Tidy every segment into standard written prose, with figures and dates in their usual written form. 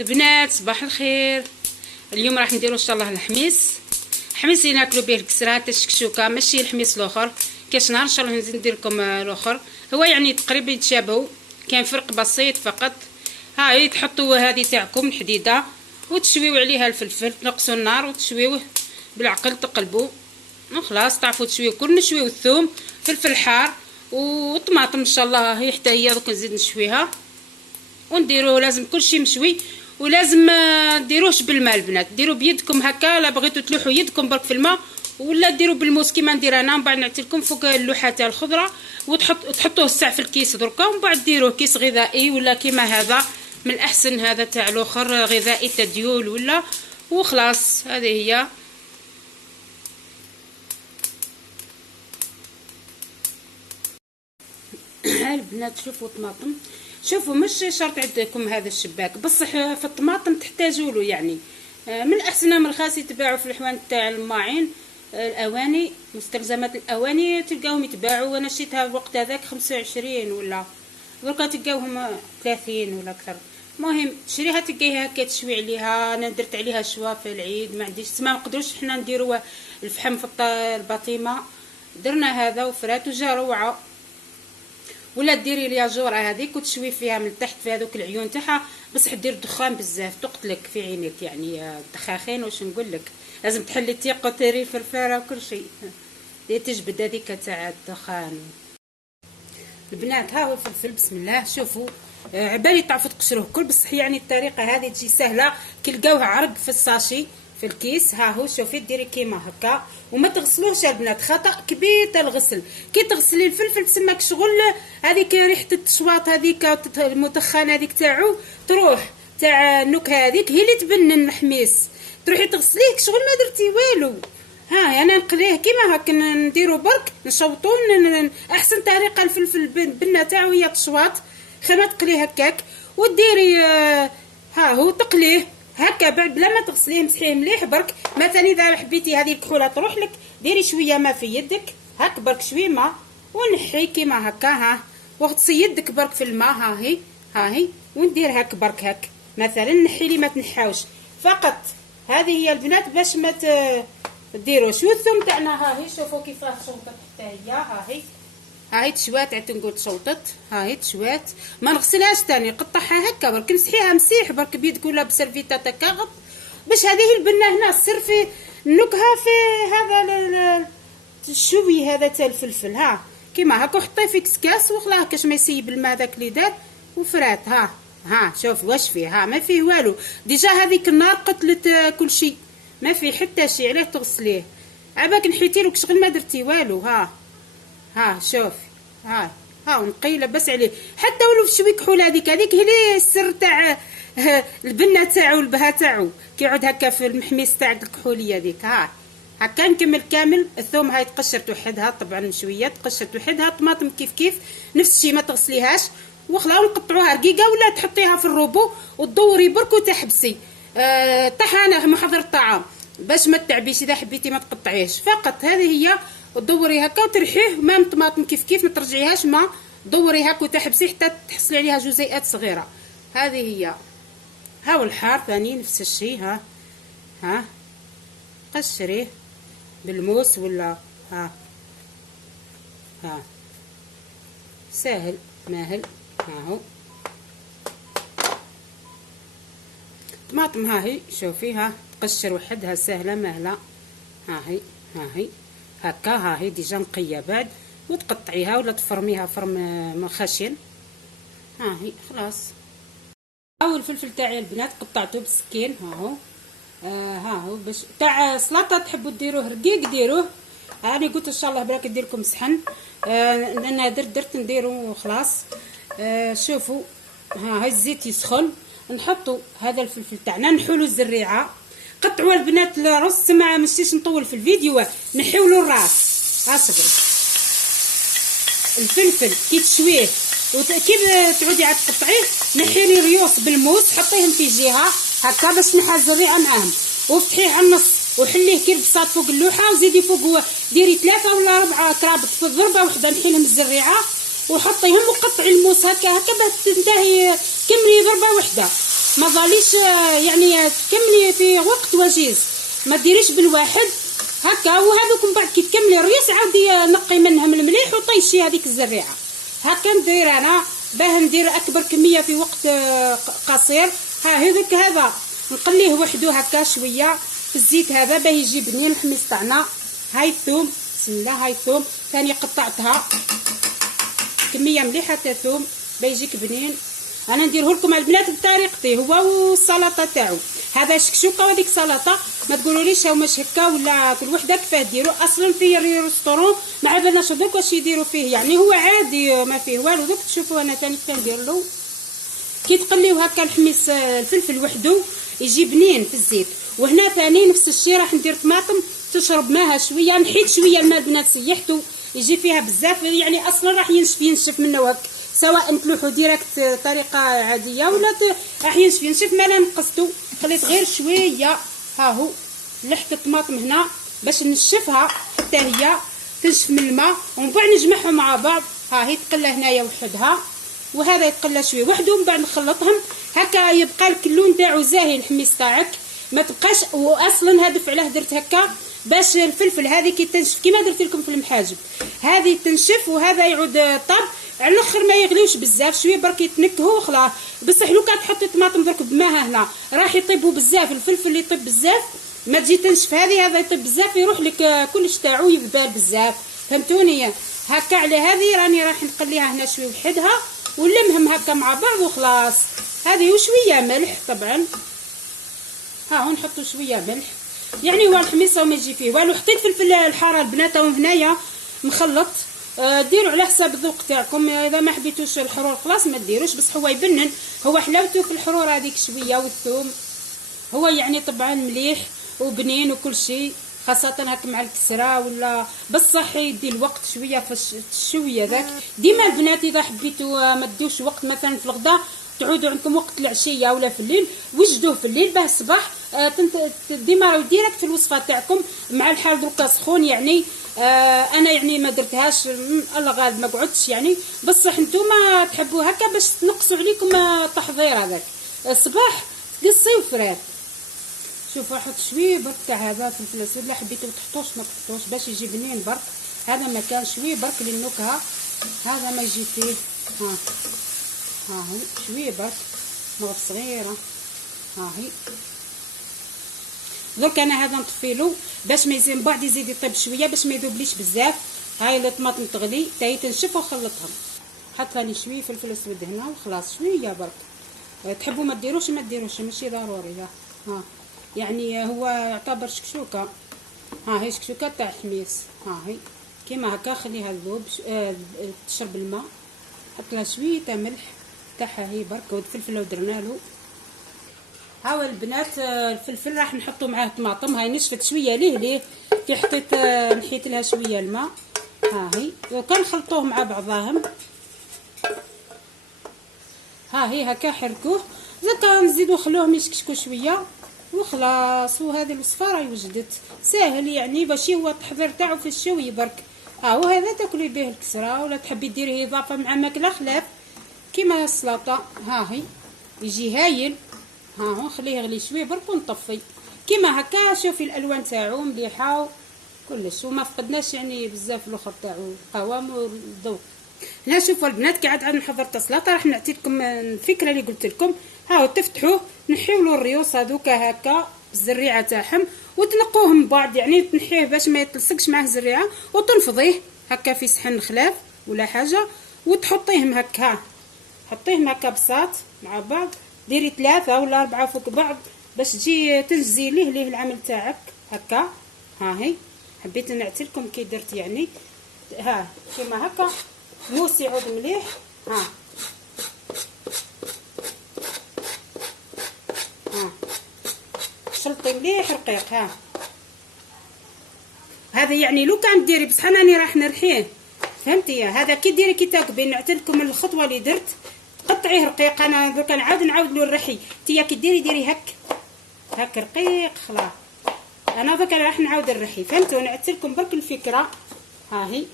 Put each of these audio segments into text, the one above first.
البنات صباح الخير. اليوم راح نديرو ان شاء الله الحميص اللي ناكلو به الكسرات تاع الشكشوكه، ماشي الحميص الاخر. كاش نهار ان شاء الله نزيد ندير لكم الاخر، هو يعني تقريبا يتشابهوا، كان فرق بسيط فقط. هاي تحطوا هذه تاعكم الحديده وتشويو عليها الفلفل، تنقصوا النار وتشويوه بالعقل، تقلبوا وخلاص. تعرفوا تشويو كل نشويو الثوم، فلفل حار والطماطم ان شاء الله هي حتى هي دوك نزيد نشويها ونديروه. لازم كلشي مشوي، ولازم ما ديروهش بالماء البنات، ديروا بيدكم هكا. لا بغيتوا تلوحوا يدكم برك في الماء، ولا ديروا بالموس كيما ندير انا. من بعد نعطي لكم فوق اللوحه تاع الخضره وتحطوه الساع في الكيس دركا، ومن بعد ديروه كيس غذائي ولا كيما هذا من الاحسن. هذا تاع الاخر غذائي تاع ديول ولا، وخلاص. هذه هي البنات. شوفوا طماطم، شوفوا مش شرط عندكم هذا الشباك، بصح في الطماطم تحتاجوا له يعني. من الاحسن من الخاص يتباعوا في الحوان تاع الماعين، الاواني، مستلزمات الاواني تلقاوهم يتباعوا. وانا شريتها الوقت هذاك 25 ولا دركا تلقاوهم 30 ولا اكثر. المهم تشريها تلقايها هكا تشوي عليها. انا درت عليها شوا في العيد، ما عنديش ما نقدروش حنا نديروا الفحم في الباطيمه. درنا هذا وفرات وجا روعه. ولا ديري ليها جوره هذيك وتشوي فيها من تحت في هذوك العيون تاعها، بصح دير دخان بزاف تقتلك في عينيك يعني. الدخاخين واش نقول لك، لازم تحلي التيق وتري الفرفاره وكل شيء. دي تجبد هذيك تاع الدخان. البنات ها هو الفلفل، بسم الله. شوفوا عبالي تعرفوا تقشروه كل، بصح يعني الطريقه هذه تجي سهله. كي لقاوه عرق في الساشي في الكيس، ها هو شوفي ديري كيما هكا وما تغسلوهش البنات، خطا كبير تاع الغسل. كي تغسلي الفلفل تسماك شغل هذيك ريحه التشواط هذيك المتخنه هذيك تاعو تروح، تاع النكهه هذيك هي اللي تبنن الحميص. تروحي تغسليه شغل ما درتي والو. ها انا نقليه كيما هكا نديرو برك نشوطو. احسن طريقه الفلفل البنه تاعو هي تشواط، خما تقليه هكاك وديري ها هو تقليه هكا بعد بلا ما تغسليه. مسحيه مليح برك. مثلا اذا حبيتي هذه الكحوله تروح لك، ديري شويه ما في يدك هاك برك شويه ما ونحي كيما هكا. ها وغسلي يدك برك في الماء. ها هي وندير هاك برك هاك مثلا. نحي لي ما تنحاوش فقط. هذه هي البنات باش ما ديروش. والثوم تاعنا ها هي شوفوا كيفاه شوطت حتى هي. ها هي تشوات، عاد نقول تشوطت. ها هي تشوات، ما نغسلهاش ثاني، نقطعها هكا برك مسحيها مسيح برك بيدك ولا بسرفيته تكاغط. باش هذه البنه هنا السر في النكهه في هذا الشوي هذا تاع الفلفل. ها كيما هكا وحطيه في كاس وخلاه هكاش ما يسيب الماء داك اللي دار وفرات. ها شوفي واش فيه. ها ما فيه والو ديجا. هذيك النار قتلت كل شيء، ما فيه حتى شيء. عليه تغسليه عباك نحيتي لك شغل ما درتي والو. ها شوفي. ها ونقي لاباس عليه حتى ولو في شوي كحول. هذيك هي اللي السر تاع البنه تاعو البها تاعو. كيعود هكا في المحميص تاع الكحوليه هذيك. هكا نكمل كامل. الثوم هاي تقشرت وحدها طبعا شويه، تقشرت وحدها. الطماطم كيف نفس الشيء ما تغسليهاش وخلاو نقطعوها رقيقه، ولا تحطيها في الروبو وتدوري برك وتحبسي. طحانه محضر الطعام باش ما تتعبيش. اذا حبيتي ما تقطعيهش فقط. هذه هي تدوري هكا وترحيه. مام الطماطم كيف ما ترجعيهاش ما دوري هكا وتحبسي حتى تحصلي عليها جزيئات صغيره. هذه هي. ها والحار ثاني نفس الشيء. ها قشريه بالموس ولا ها سهل ماهل. هاهو طماطم. هي شوفي تقشر وحدها سهله ماهله. هي هكا. هي ديجا نقيه بعد وتقطعيها ولا تفرميها فرم خشن. هي خلاص. هاو الفلفل تاعي البنات قطعته بالسكين. هاهو باش تاع سلطه تحبوا ديروه رقيق ديروه. انا قلت ان شاء الله براك ندير لكم صحن. انا درت نديرو وخلاص. شوفوا هاي الزيت يسخن، نحطوا هذا الفلفل تاعنا، نحولوا الزريعه. قطعوا البنات الرز ما مشيش نطول في الفيديو، نحيوا له الراس. اصبري الفلفل كي تشويه وكيف تعودي عاد تقطعيه. نحي لي ريوس بالموس حطيهم في جهه هكا باش نحى الزريعه معاهم، وفتحيه على النص وحليه كربسات فوق اللوحه، وزيدي فوق ديري 3 ولا 4 كرابط في ضربه واحده. نحيلهم الزريعه وحطيهم وقطعي الموس هكا باش تنتهي كملي ضربه واحده. ما ظاليش يعني تكملي في وقت وجيز، ما ديريش بالواحد هكا. وهذوك من بعد كي تكملي الريس عاودي نقي منهم المليح وطيشي هذيك الزريعه. هكا ندير انا باه ندير اكبر كميه في وقت قصير. هذاك هذا نقليه وحده هكا شويه في الزيت هذا باه يجي بنين الحميص تاعنا. هاي الثوم، بسم الله، هاي الثوم ثاني قطعتها كميه مليحه تاع ثوم باه يجيك بنين. انا نديره لكم البنات بطريقتي هو والسلطه تاعو. هذا شكشوكه وهذيك سلطه، ما تقولوليش مش هكا ولا كل وحده كيفاه ديروا. اصلا في ريستورون ما عرفناش دوك واش يديروا فيه، يعني هو عادي ما فيه والو. دوك تشوفوا انا ثاني كندير له كي تقليو هكا الحميص الفلفل وحده يجي بنين في الزيت. وهنا ثاني نفس الشيء راح ندير طماطم تشرب ماها شويه. نحيد شويه الماء البنات سيحته يجي فيها بزاف، يعني اصلا راح ينشف منه هك، سواء تلوحو ديريكت طريقه عاديه ولا راح ينشف. ما انا نقصتو خليت غير شويه. ها هو لحت الطماطم هنا باش نشفها حتى هي تنشف من الماء، ومن بعد نجمعهم مع بعض. ها هي تقلى هنايا وحدها وهذا يتقلى شويه وحده، ومن بعد نخلطهم هكا يبقى لك اللون تاعو زاهي الحميص تاعك ما تبقاش. واصلا هدف علاه درت هكا باش الفلفل هذه كي تنشف كيما درت لكم في المحاجب هذه تنشف وهذا يعود طاب على الاخر ما يغليوش بزاف، شويه برك يتنكهوا وخلاص. بصح لو كان تحطي طماطم درك بماها هنا راح يطيبوا بزاف، الفلفل اللي يطيب بزاف ما تجي تنشف هذا يطيب بزاف يروح لك كلش تاعو يذبال بزاف. فهمتوني؟ هكا على هذه راني راح نقليها هنا شويه وحدها ونلمهم هكا مع بعض وخلاص. هذه وشويه ملح طبعا، ها نحطوا شويه ملح. يعني هو الحميصه وما يجي فيه والو. حطيت فلفل الحاره البنات هنايا مخلط. ديروا على حساب الذوق تاعكم، اذا ما حبيتوش الحرور خلاص ما ديروش، بس هو يبنن. هو حلاوته في الحرور هذيك شويه والثوم. هو يعني طبعا مليح وبنين وكل شيء، خاصه هاك مع الكسره ولا بصح يدي الوقت شويه في الشويه ذاك. ديما البنات اذا حبيتوا ما تديوش وقت مثلا في الغداء تعودوا عندكم وقت العشيه ولا في الليل وجدوه في الليل باه الصباح ديما راهو ديريكت في الوصفه تاعكم مع الحال دركا سخون. يعني انا يعني ما درتهاش الله غالب ما قعدتش يعني، بصح نتوما تحبوا هكا باش تنقصوا عليكم التحضير هذاك الصباح تقصي وفرات. شوفوا حط شويه برك تاع هذا فلفل اسود، لا حبيتو تحطوش ما تحطوش باش يجي بنين برك. هذا ما كان شويه برك للنكهه، هذا ما يجي فيه. ها هو شويه برك مغرف صغيره. ها هي درك انا هذا نطفيلو باش ما يزيد بعد يزيد يطيب شويه باش ما يذوبليش بزاف. هاي الطماطم تغلي تاهي تنشف ونخلطهم. حط ثاني شويه فلفل اسود هنا وخلاص شويه برك. تحبوا ما ديروش ماشي ضروري. ها يعني هو يعتبر شكشوكه. ها هي شكشوكه تاع الحميص. ها هي كيما هكا خليها تذوب تشرب الماء. حط لها شويه تاع ملح تاعها هي برك والفلفل لو درنا له. هاو البنات الفلفل راح نحطو معاه طماطم. هاي نشفت شويه ليه كي حطيت نحيت لها شويه الماء. ها هي وكنخلطوه مع بعضاهم. ها هي هكا حركوه زكا نزيدو خلوهم يشكشكوا شويه وخلاص. وهذه الوصفه راهي وجدت ساهل يعني باش هو التحضير تاعو في الشوي برك. وهذا تاكلي به الكسره ولا تحبي ديريه اضافه مع ماكله خلاف كيما السلطه. ها هي يجي هايل. ها نخليه يغلي شويه برك ونطفي كيما هكا. شوفي الالوان تاعو مليحه كلش وما فقدناش يعني بزاف الاخر تاعو القوام والذوق. هنا شوفوا البنات كي عاد نحضر السلطه راح نعطي لكم الفكره اللي قلت لكم. هاو تفتحوه نحيولو الريوس هذوكا هكا الزريعه تاعهم وتنقوهم بعض يعني تنحيه باش ما يتلصقش معاه الزريعه وتنفضيه هكا في صحن خلاف ولا حاجه وتحطيهم هكا. حطيهم هكا بساط مع بعض. ديري 3 ولا 4 فوق بعض باش تجي تنجزي ليه العمل تاعك هكا. ها هي حبيت نعطي لكم كي درت يعني. ها كيما هكا موس يعود مليح. ها شلطي مليح رقيق. هذا يعني لو كان ديري بصح راني راح نرحيه فهمتي. هذا كي ديري كي تاكبي نعطي لكم الخطوه اللي درت قطعيه رقيق. انا درك نعاود له الرحي. تيا كي ديري هك رقيق خلاص. انا درك راح نعاود الرحي فهمتوا. نعطي لكم برك الفكره. ها هي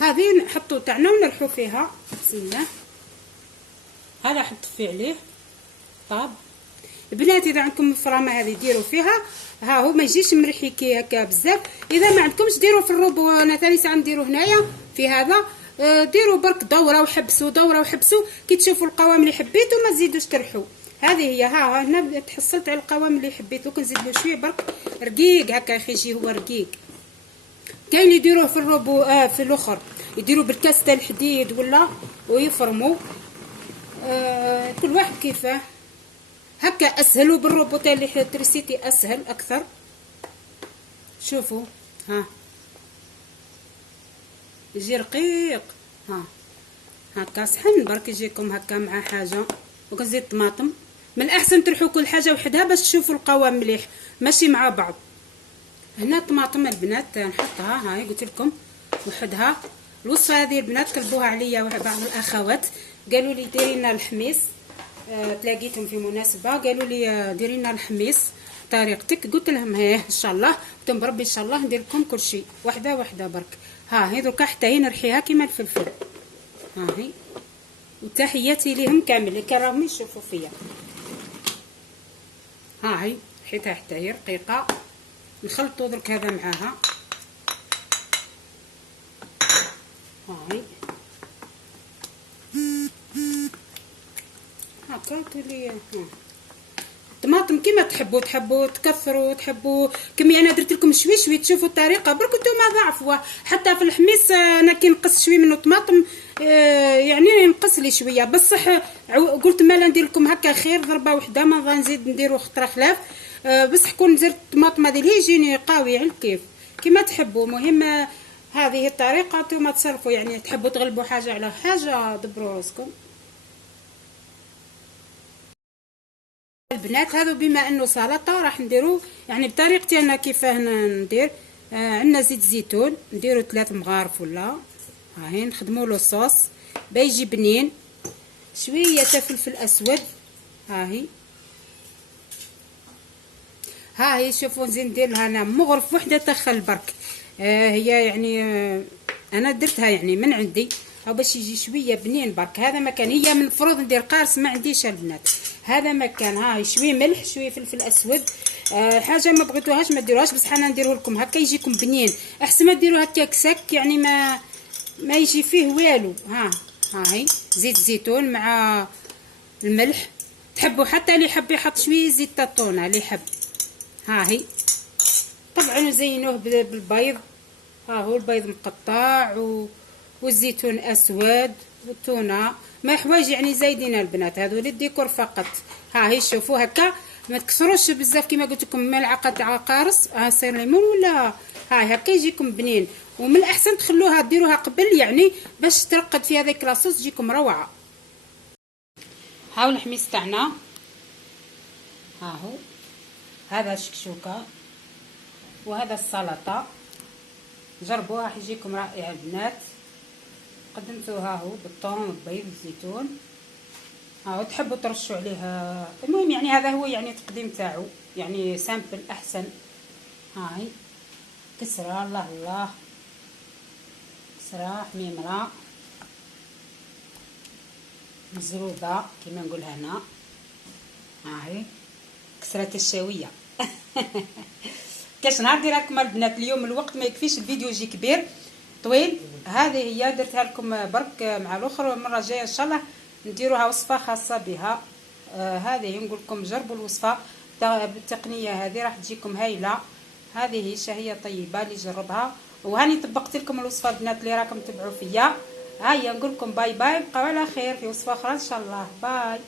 هذه نحطو تاعنا ونرحو فيها بسم الله. هذا حنطفي عليه. طاب البنات اذا عندكم الفرامه هذه ديروا فيها، ها هو ما يجيش مريحي كي هكا بزاف. اذا ما عندكمش ديروا في الروبو، انا ثاني ساعه نديرو هنايا في هذا. ديروا برك دوره وحبسوا دوره وحبسوا، كي تشوفوا القوام اللي حبيتوا ما تزيدوش ترحوا. هذه هي. ها هنا تحصلت على القوام اللي حبيت، دوك نزيد له شويه برك رقيق هكا يا يجي هو رقيق. كاين اللي يديروه في الروبو في الاخر يديروا بالكاس تاع الحديد ولا ويفرموا. كل واحد كيفاه، هكا اسهل، وبالروبو تاع الالكتريسيتي اسهل اكثر. شوفوا ها يجي رقيق. ها هكا صحن برك يجيكم هكا مع حاجه وكنزيد طماطم. من الاحسن ترحوا كل حاجه وحدها باش تشوفوا القوام مليح ماشي مع بعض. هنا الطماطم البنات نحطها، هاي قلت لكم وحدها. الوصفه هذه البنات طلبوها عليا بعض الاخوات، قالوا لي ديري لنا الحميص. تلاقيتهم في مناسبه قالوا لي ديري لنا الحميص طريقتك، قلت لهم هي ان شاء الله، قلت لهم بربي ان شاء الله ندير لكم كل شيء وحده وحده برك. ها هي دركا حتى هي نرحيها كيما الفلفل. ها هي. وتحياتي لهم كامل اللي كان راهم يشوفوا فيا. ها هي رحيتها حتى هي رقيقه. نخلطوا درك هذا معاها. هاي هاكا تولي الطماطم كيما تحبوا تكثروا، تحبوا كميه. انا درت لكم شوي شوي تشوفوا الطريقه برك نتوما ضعفوا. حتى في الحميص انا كي نقص شوي منه طماطم يعني نقص لي شويه بصح. قلت مالا ندير لكم هكا خير ضربه وحده، ما نزيد نديروا خطره خلاف. بس كون درت الطماطم هذه اللي يجيني قوي على الكيف كيما تحبوا. مهم هذه الطريقه نتوما تصرفوا، يعني تحبوا تغلبوا حاجه على حاجه دبروا راسكم. البنات هذو بما انه سلطه راح نديرو يعني بطريقتي انا كيفاه ندير. عندنا زيت زيتون نديرو 3 مغارف ولا. هاهي نخدموا له صوص بيجي بنين. شويه فلفل اسود. هاهي شوفوا نزيد ندير لها انا مغرف وحده تخل برك. هي يعني انا درتها يعني من عندي او باش يجي شويه بنين برك. هذا مكان هي من المفروض ندير قارص ما عنديش البنات. هذا مكان. هاي شويه ملح شويه فلفل اسود. حاجه ما بغيتوهاش ما ديروهاش، بس حنا نديروه لكم هكا يجيكم بنين. احسن ما ديروه هكا سك يعني ما يجي فيه والو. هاي زيت زيتون مع الملح. تحبوا حتى اللي يحب يحط شويه زيت تطونه اللي يحب. هاهي طبعا نزينوه بالبيض. ها هو البيض مقطع والزيتون اسود والتونه ما حوايج يعني زايدين البنات هذو للديكور فقط. ها هي شوفوا هكا ما تكسروش بزاف كما قلت لكم ملعقه تاع قارص عصير ليمون ولا. هاي هكا يجيكم بنين. ومن الاحسن تخلوها ديروها قبل يعني باش ترقد في هذاك لاصوص تجيكم روعه. هاو الحميص تاعنا. ها هو هذا الشكشوكه وهذا السلطه. جربوها حيجيكم رائع البنات. قدمتوها هو بالثوم والبيض والزيتون. هاو تحبوا ترشوا عليها. المهم يعني هذا هو يعني التقديم تاعو يعني سامبل احسن. هاي كسره الله الله كسره حميمره مزروبه كما نقولها هنا. هاي كسره الشاويه. كاش نهار نديرها لكم البنات اليوم الوقت ما يكفيش الفيديو يجي كبير طويل. هذه هي درتها لكم برك مع الاخر. المره الجايه ان شاء الله نديروها وصفه خاصه بها. هذه نقول لكم جربوا الوصفه بالتقنيه هذه راح تجيكم هايله. هذه شهيه طيبه اللي جربها. وهاني طبقت لكم الوصفه البنات اللي راكم تبعوا فيا. هيا نقول لكم باي باي، بقاو على خير في وصفه اخرى ان شاء الله. باي.